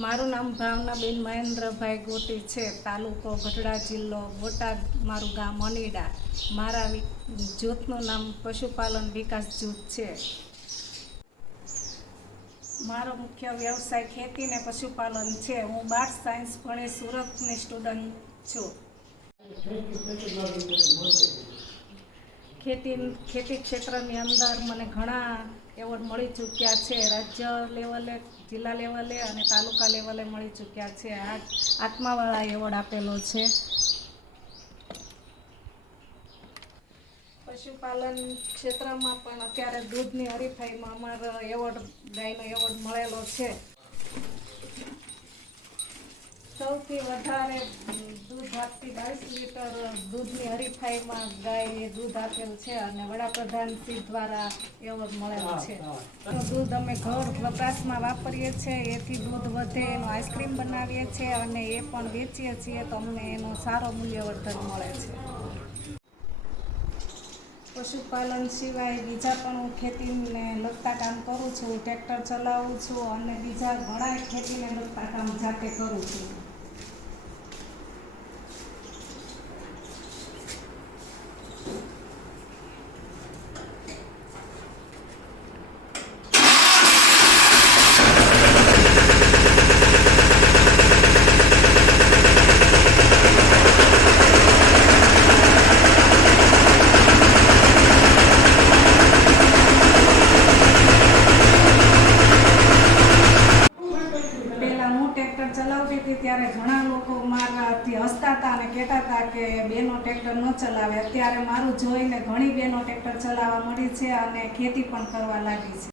મારું નામ ભાવનાબેન મહેન્દ્રભાઈ ગોટી છે. તાલુકો ગઢડા, જિલ્લો બોટાદ. મારું ગામ અનીડા. મારા જૂથનું નામ પશુપાલન વિકાસ જૂથ છે. મારો મુખ્ય વ્યવસાય ખેતી ને પશુપાલન છે. હું 12 સાયન્સ ભણી સુરતની સ્ટુડન્ટ છું. ખેતી ક્ષેત્રની અંદર મને ઘણા એવોર્ડ મળી ચૂક્યા છે. રાજ્ય લેવલે, જિલ્લા લેવલે અને તાલુકા લેવલે મળી ચૂક્યા છે. આત્માવાળા એવોર્ડ આપેલો છે. પશુપાલન ક્ષેત્રમાં પણ અત્યારે દૂધની હરીફાઈમાં અમારો એવોર્ડ, ગાયનો એવોર્ડ મળેલો છે. સૌથી વધારે દૂધ આપતી 22 લીટર દૂધની હરીફાઈમાં ગાયે દૂધ આપેલ છે અને વડાપ્રધાન શ્રી દ્વારા એવોર્ડ મળેલો છે. દૂધ અમે ઘર વપરાશમાં વાપરીએ છીએ. એથી દૂધ વધે એનો આઈસ્ક્રીમ બનાવીએ છીએ અને એ પણ વેચીએ છીએ તો અમને એનો સારો મૂલ્યવર્ધન મળે છે. પશુપાલન સિવાય બીજા પણ હું ખેતીને લગતા કામ કરું છું. ટ્રેક્ટર ચલાવું છું અને બીજા ઘણા ખેતીને લગતા કામ જાતે કરું છું. ચલાવતી હતી ત્યારે ઘણા લોકો મારાથી હસતા હતા અને કહેતા હતા કે બેનો ટ્રેક્ટર ન ચલાવે. અત્યારે મારું જોઈને ઘણી બહેનો ટ્રેક્ટર ચલાવવા મળી છે અને ખેતી પણ કરવા લાગી છે.